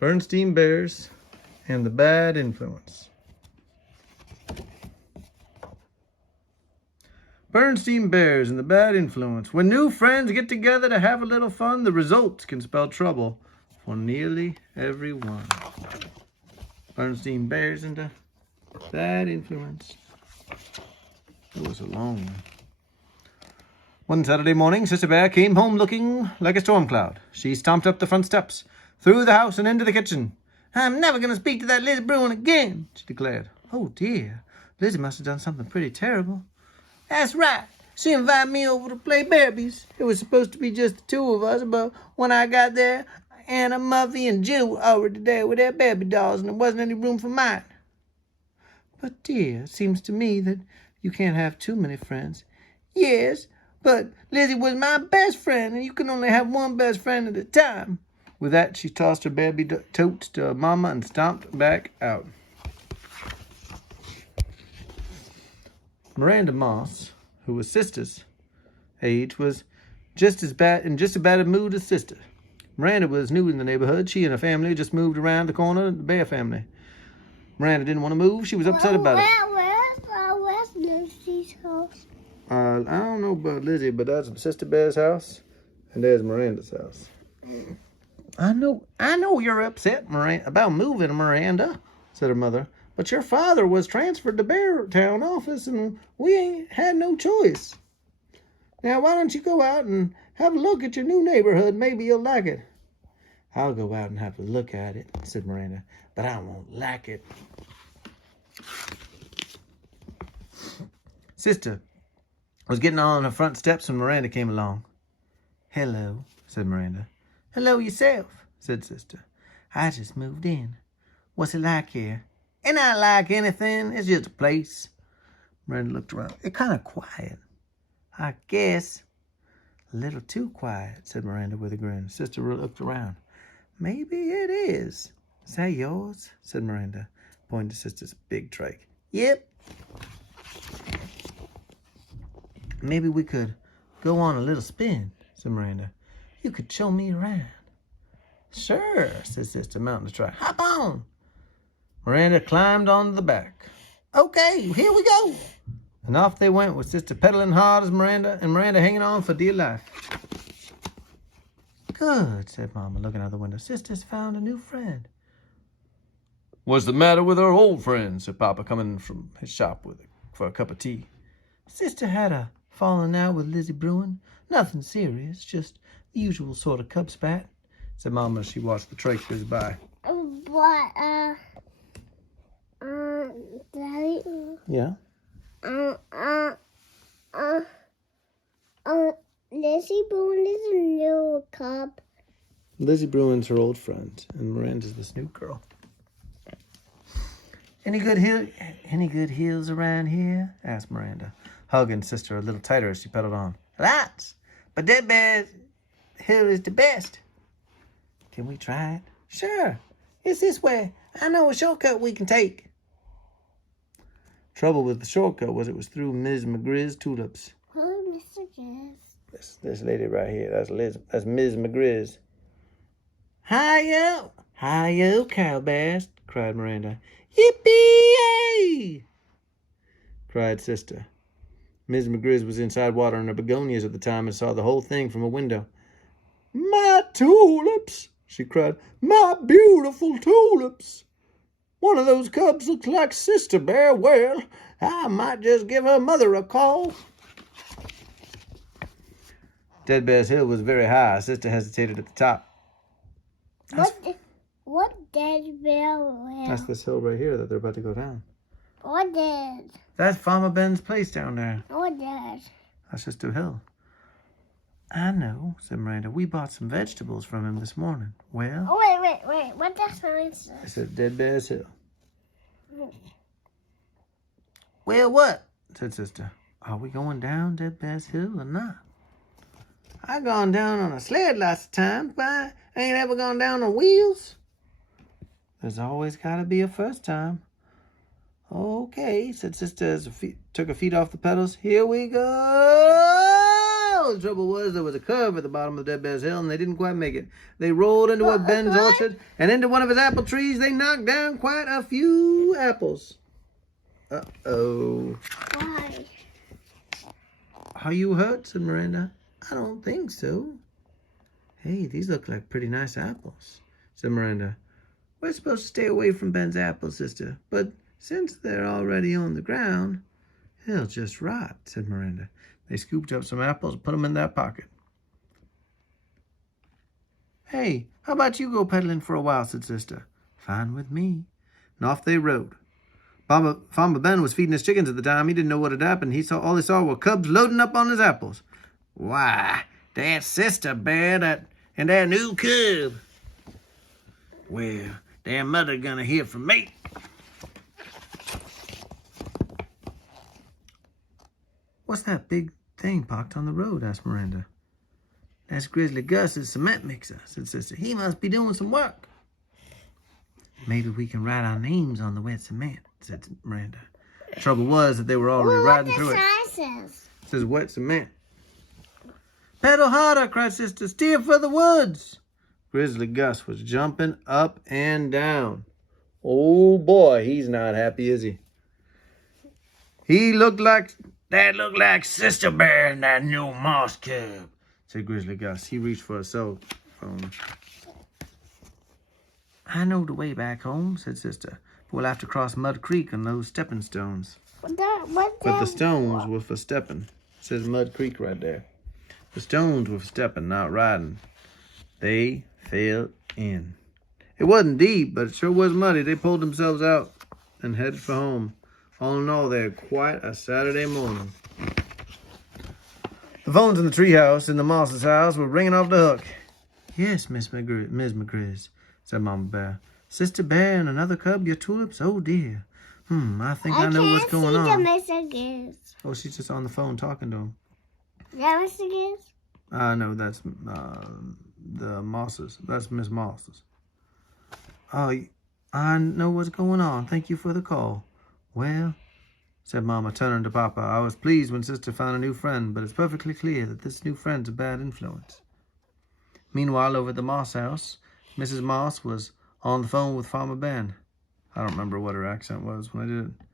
Bernstein Bears and the Bad Influence. Bernstein Bears and the Bad Influence. When new friends get together to have a little fun, the results can spell trouble for nearly everyone. Bernstein Bears and the Bad Influence. It was a long one. One Saturday morning, Sister Bear came home looking like a storm cloud. She stomped up the front steps, through the house and into the kitchen. "I'm never going to speak to that Lizzie Bruin again," she declared. "Oh, dear. Lizzie must have done something pretty terrible." "That's right. She invited me over to play Barbies. It was supposed to be just the two of us, but when I got there, Anna, Muffy, and Jill were already there with their Barbie dolls, and there wasn't any room for mine." "But, dear, it seems to me that you can't have too many friends." "Yes, but Lizzie was my best friend, and you can only have one best friend at a time." With that, she tossed her Barbie totes to Mama and stomped back out. Miranda Moss, who was Sister's age, was just as bad a mood as Sister. Miranda was new in the neighborhood. She and her family just moved around the corner, the Bear family. Miranda didn't want to move. She was upset about it. Where's Lizzie's house? I don't know about Lizzie, but that's Sister Bear's house, and there's Miranda's house. I know you're upset, about moving, Miranda," said her mother. "But your father was transferred to Beartown office, and we ain't had no choice. Now, why don't you go out and have a look at your new neighborhood? Maybe you'll like it." "I'll go out and have a look at it," said Miranda, "but I won't like it." Sister was getting on her front steps when Miranda came along. "Hello," said Miranda. "Hello yourself," said Sister. "I just moved in. What's it like here?" "Ain't not like anything. It's just a place." Miranda looked around. "It's kind of quiet." "I guess." "A little too quiet," said Miranda with a grin. Sister looked around. "Maybe it is." "Is that yours?" said Miranda, pointing to Sister's big trike. "Yep." "Maybe we could go on a little spin," said Miranda. "You could show me around." "Sure," said Sister, mounting the trike. "Hop on." Miranda climbed onto the back. "Okay, here we go." And off they went, with Sister pedaling hard as Miranda, and Miranda hanging on for dear life. "Good," said Mama, looking out the window. "Sister's found a new friend." "What's the matter with her old friend?" said Papa, coming from his shop for a cup of tea. "Sister had a falling out with Lizzie Bruin. Nothing serious, just the usual sort of cub spat," said Mama as she watched the trike whiz by. But, Daddy? Yeah? Lizzie Bruin is a new cub. Lizzie Bruin's her old friend, and Miranda's this new girl. Any good hills around here?" asked Miranda, hugging Sister a little tighter as she pedaled on. "Lots, but Dead Bear's Hill is the best." "Can we try it?" "Sure. It's this way. I know a shortcut we can take." Trouble with the shortcut was it was through Ms. McGrizz's tulips. Who's Mr. Jazz? This lady right here, that's Ms. McGrizz. "Hi-yo! Hi-yo, Calabash!" cried Miranda. "Yippee-yay!" cried Sister. Ms. McGrizz was inside watering her begonias at the time and saw the whole thing from a window. "My tulips!" she cried. "My beautiful tulips! One of those cubs looks like Sister Bear. Well, I might just give her mother a call." Dead Bear's Hill was very high. Sister hesitated at the top. What Dead Bear Hill? That's this hill right here that they're about to go down. What Dead? That's Farmer Ben's place down there. What Dead? That's just a hill. "I know," said Miranda. "We bought some vegetables from him this morning." "Well?" Oh, wait. What that sign says? I said Dead Bear's Hill. "Well, what?" said Sister. "Are we going down Dead Bear's Hill or not?" "I gone down on a sled lots of times, but I ain't ever gone down on wheels." "There's always got to be a first time." "Okay," said Sister as took her feet off the pedals. "Here we go!" Oh, the trouble was there was a curve at the bottom of Dead Bear's Hill, and they didn't quite make it. They rolled into Ben's orchard, and into one of his apple trees. They knocked down quite a few apples. Uh-oh. Why? Are you hurt? Said Miranda. I don't think so. Hey, these look like pretty nice apples, said Miranda. We're supposed to stay away from Ben's apples, sister, but since they're already on the ground, they'll just rot, said Miranda. They scooped up some apples and put them in their pocket. Hey, how about you go peddling for a while, said sister. Fine with me. And off they rode. Farmer Ben was feeding his chickens at the time. He didn't know what had happened. All he saw were cubs loading up on his apples. Why, that's Sister Bear and that new cub. Well, their mother gonna hear from me. What's that big thing parked on the road? Asked Miranda. That's Grizzly Gus's cement mixer, said Sister. He must be doing some work. Maybe we can write our names on the wet cement, said Miranda. The trouble was that they were already riding through it. It says wet cement. Pedal harder, cried Sister. Steer for the woods. Grizzly Gus was jumping up and down. Oh boy, he's not happy, is he? That looked like Sister Bear and that new moss cub, said Grizzly Gus. He reached for a cell phone. I know the way back home, said Sister. We'll have to cross Mud Creek on those stepping stones. But the stones were for stepping. It says Mud Creek right there. The stones were for stepping, not riding. They fell in. It wasn't deep, but it sure was muddy. They pulled themselves out and headed for home. All in all, they had quite a Saturday morning. The phones in the treehouse in the Moss's house were ringing off the hook. Yes, Miss McGrizz, said Mama Bear. Sister Bear and another cub, your tulips? Oh, dear. I think I know what's going on. Oh, she's just on the phone talking to him. Is that Mr. Gibbs? No, that's the Mosses. That's Miss Mosses. Oh, I know what's going on. Thank you for the call. Well, said Mama, turning to Papa, I was pleased when Sister found a new friend, but it's perfectly clear that this new friend's a bad influence. Meanwhile, over at the Moss house, Mrs. Moss was on the phone with Farmer Ben. I don't remember what her accent was when I did it. I'm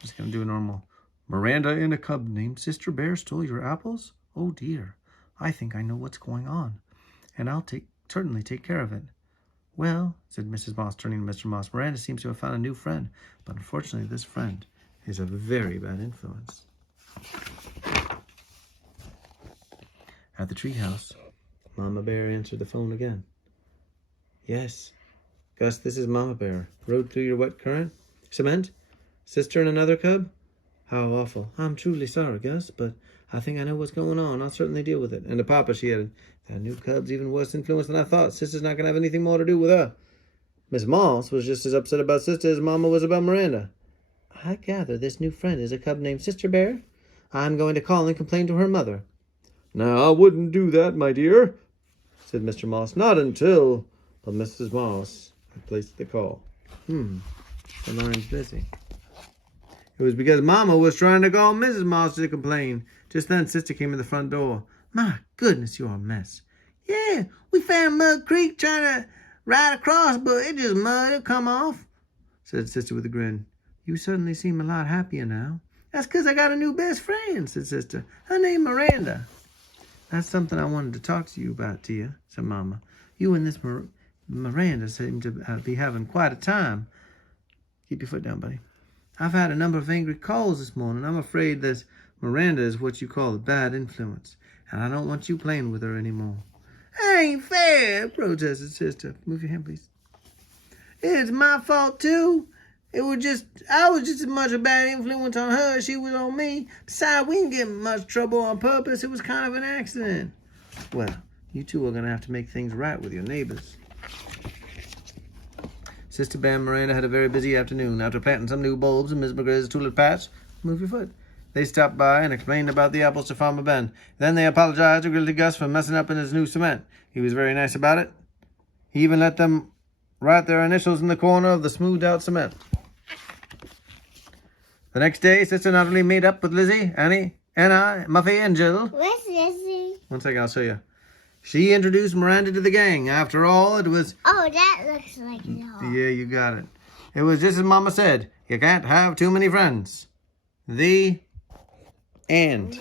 just going to do a normal. Miranda and a cub named Sister Bear stole your apples? Oh, dear. I think I know what's going on, and I'll certainly take care of it. Well, said Mrs. Moss, turning to Mr. Moss, Miranda seems to have found a new friend, but unfortunately this friend is a very bad influence. At the treehouse, Mama Bear answered the phone again. Yes, Gus, this is Mama Bear. Rode through your wet current? Cement? Sister and another cub? How awful. I'm truly sorry, Gus, but I think I know what's going on. I'll certainly deal with it. And to Papa, she added, that new cub's even worse influence than I thought. Sister's not going to have anything more to do with her. Miss Moss was just as upset about Sister as Mama was about Miranda. I gather this new friend is a cub named Sister Bear. I'm going to call and complain to her mother. Now, I wouldn't do that, my dear, said Mr. Moss. Not until... But Mrs. Moss had placed the call. The line's busy. It was because Mama was trying to call Mrs. Moss to complain. Just then, Sister came in the front door. My goodness, you're a mess. Yeah, we found Mud Creek trying to ride across, but it just mud. It'll come off, said Sister with a grin. You certainly seem a lot happier now. That's because I got a new best friend, said Sister. Her name Miranda. That's something I wanted to talk to you about, Tia, said Mama. You and this Miranda seem to be having quite a time. Keep your foot down, buddy. I've had a number of angry calls this morning. I'm afraid this Miranda is what you call a bad influence, and I don't want you playing with her anymore. That ain't fair, protested Sister. Move your hand, please. It's my fault, too. I was just as much a bad influence on her as she was on me. Besides, we didn't get in much trouble on purpose. It was kind of an accident. Well, you two are going to have to make things right with your neighbors. Sister Bear and Miranda had a very busy afternoon. After planting some new bulbs in Miss McGrizz's tulip patch, move your foot, they stopped by and explained about the apples to Farmer Ben. Then they apologized to Grizzly Gus for messing up in his new cement. He was very nice about it. He even let them write their initials in the corner of the smoothed out cement. The next day, Sister not only made up with Lizzie, Annie, Anna, Muffy, and Jill. Where's Lizzie? One second, I'll show you. She introduced Miranda to the gang. After all, it was... Oh, that looks like a dog. Yeah, you got it. It was just as Mama said. You can't have too many friends. The end.